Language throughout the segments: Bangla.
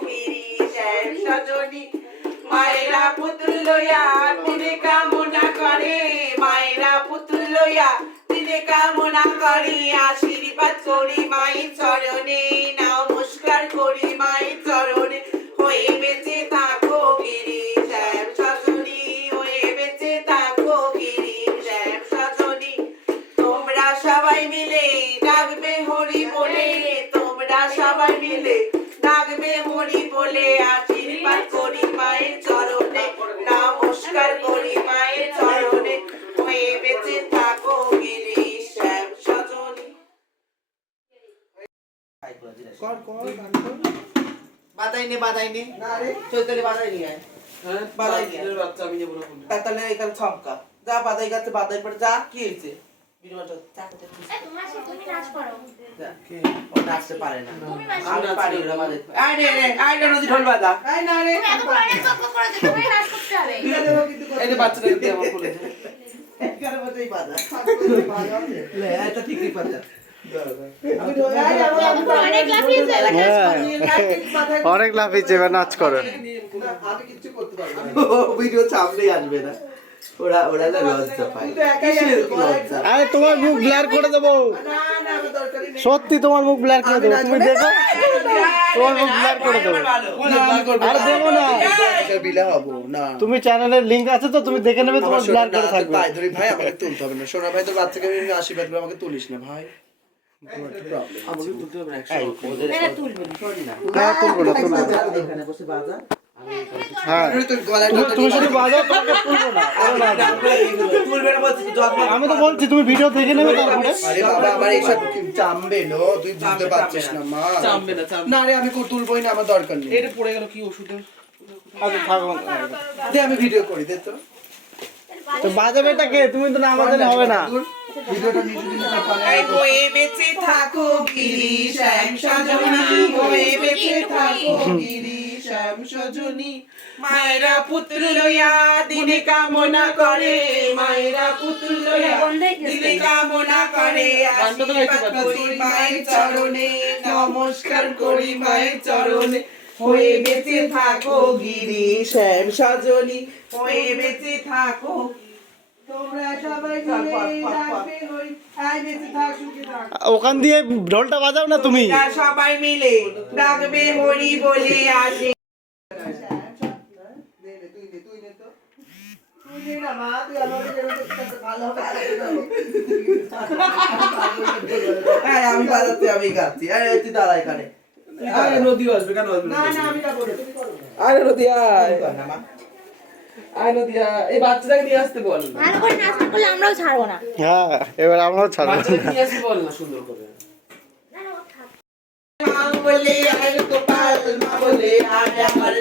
গিরি শ্যাম সজনী মায়েরা পুতুল লইয়া দিনে কামনা করে মায়েরা পুতুল লইয়া দিনে কামনা করে আশীর্বাদ করি মায়ের চরণে নমস্কার করি মায়ের চরণে হয়ে বেঁচে থাকো গিরি শ্যাম সজনী হয়ে বেঁচে থাকো গিরি শ্যাম সজনী তোমরা সবাই মিলে ডাকবে হরি বলে তোমরা সবাই মিলে ডাকবে হরি বলে আশীর্বাদ করি মায়ের চরণে নমস্কার করি মায়ের চরণে হয়ে বেঁচে থাকো গিরি শ্যাম সজনী বাদাই নে চৈতালি বাদাই নিয়ে আয় বাদাই নিয়ে বাচ্চা আমি নেব না তাহলে এখানে ছমকা যা বাদাই গাছে বাদাই পড়ে যা কি হয়েছে নাচতে পারে না আমি পারি ওরা বাজাই আয় রে আয় রে নদী ঢোল বাজা আয় না রে এই যে বাচ্চাটা দিয়ে আমার কোলে এখানে বাজাই বাজা লে এটা ঠিকই বাজা অনেক লাফিয়েছে এবার নাচ করো আমি কিছু করতে পারবো না ভিডিও চাপলেই আসবে না ওরা ওরা লজ্জা পায় আরে তোমার মুখ ব্লার করে দেবো সত্যি তোমার মুখ ব্লার করে দেবো তুমি দেখো তোমার মুখ ব্লার করে দেবো আর দেবো না বিলা হবো না তুমি চ্যানেলের লিংক আছে তো তুমি দেখে নেবে তোমার ব্লার করে থাকবে ভাই ধরি ভাই আমাকে তুলতে হবে না সোনা ভাই তোর বাচ্চাকে আমি আশীর্বাদ করে আমাকে তুলিস না ভাই আমাকে তুলতে হবে না তুলবো না হ্যাঁ তুমি শুধু বাজাও তোমাকে তুলবো না আমি তো বলছি তুমি ভিডিও দেখে নেবে তারপরে আরে বাবা আমার এইসব চামবে নো তুই বুঝতে পারছিস না মা চামবে না রে আমি তুলবই না আমার দরকার নেই এটা পড়ে গেল কি ওষুধের আচ্ছা থাকো দে আমি ভিডিও করি দে তো বাজাবেটা কে তুমি তো না বাজালে হবে না ভিডিওটা নিচে দিলে পারে হয়ে বেঁচে থাকো গিরি শ্যাম সজনী হয়ে বেঁচে থাকো গিরি শ্যাম সজনী মায়েরা পুত্র লইয়া দিনে কামনা করে মায়েরা পুত্র লইয়া দিনে কামনা করে আশীর্বাদ করি মায়ের চরণে নমস্কার করি মায়ের চরণে হয়ে বেঁচে থাকো গিরি শ্যাম সজনী হয়ে বেঁচে থাকো তোমরা সবাই মিলে ডাকবে হরি আয় বেঁচে থাক সুখে থাক ওখান দিয়ে ঢোলটা বাজাও না তুমি সবাই মিলে ডাকবে হরি বলে আসে আমি বাজাতে আমি গাচ্ছি আরে তুই দাঁড়া এখানে আরে নদী আসবে কেন আসবে না না আমি যাবো তুমি করো আরে নদী আয় আয় নদী এই বাচ্চাটাকে নিয়ে আসতে বল ভালো করে নাচ না করলে আমরাও ছাড়বো না হ্যাঁ এবার আমরাও ছাড়বো বাচ্চাটাকে নিয়ে আসতে বল না সুন্দর করে মা বলে আয় গোপাল মা বলে আয় আমার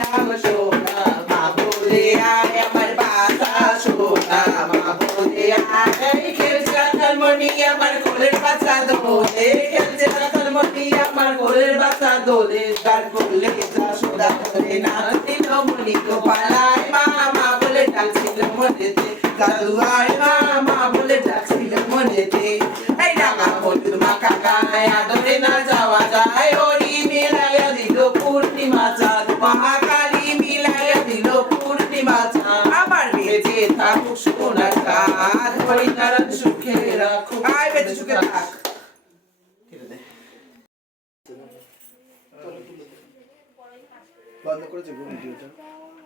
নাম সোনা মা বলে আয় আমার বাসা সোনা মা বলে আয় খেলছে কালমণি আমার কোলের বাচ্চা দোলে খেলছে কালমণি আমার কোলের বাচ্চা দোলে তার কোলে সোদা করে নাচতে মনি গোপালায় মা মা বলে ডাকছিল মনেতে দাদু আয় মা মা বলে ডাকছিল মনেতে এই রাঙা হলুদ মা কাকায় আদরে না যাওয়া যায় হরি মিলাইয়া দিল পূর্ণিমা চাঁদ মহাকালী মিলাইয়া দিল পূর্ণিমা চাঁদ আমার বেঁচে থাকুক সোনার কাঁধ হরি নারায়ণ সুখে রাখো আয় বেঁচে সুখে থাক বন্ধ করেছে ভিডিওটা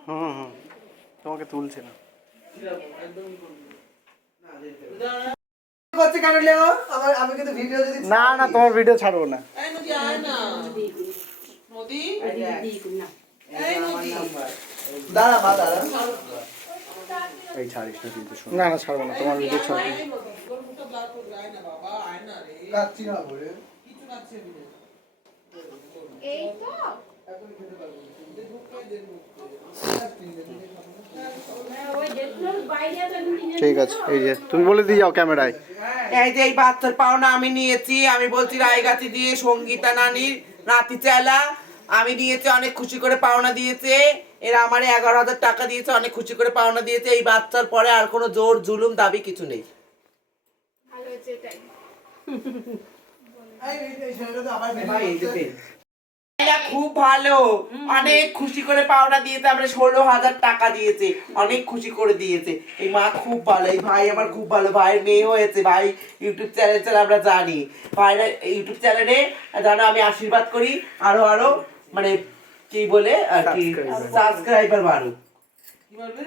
হুম তোমাকে তুলছে না করতে কেন লেও আমার আমি কিন্তু ভিডিও যদি না না তোমার ভিডিও ছাড়বো না এই নদী আয় না নদী এই নদী দাঁড়া মা দাঁড়া এই ছাড়িস না কিন্তু না না ছাড়বো না তোমার ভিডিও ছাড়বো কাচ্চি না বলে কিছু কাচ্চি এই তো ঠিক আছে এই যে তুমি বলে দিয়ে যাও ক্যামেরায় এই যে এই বাচ্চার পাওনা আমি নিয়েছি আমি বলছি রায়গাছি দিয়ে সঙ্গীতা নানির নাতি চেলা আমি দিয়েছি অনেক খুশি করে পাওনা দিয়েছে এরা আমারে 11,000 টাকা দিয়েছে অনেক খুশি করে পাওনা দিয়েছে এই বাচ্চার পরে আর কোনো জোর জুলুম দাবি কিছু নেই ভালো হয়েছে এটাই ভাই এই যে এরা খুব ভালো, অনেক খুশি করে পাওনা দিয়েছে, আমরা 16,000 টাকা দিয়েছে, অনেক খুশি করে দিয়েছে। এই মা খুব ভালো, এই ভাই আমার খুব ভালো, ভাইয়ের মেয়ে হয়েছে, ভাই ইউটিউব চ্যানেল চালা আমরা জানি, ভাইয়ের ইউটিউব চ্যানেলে জানো আমি আশীর্বাদ করি আরো আরো মানে কি বলে আর কি সাবস্ক্রাইবার বাড়ুক। কি বলবে?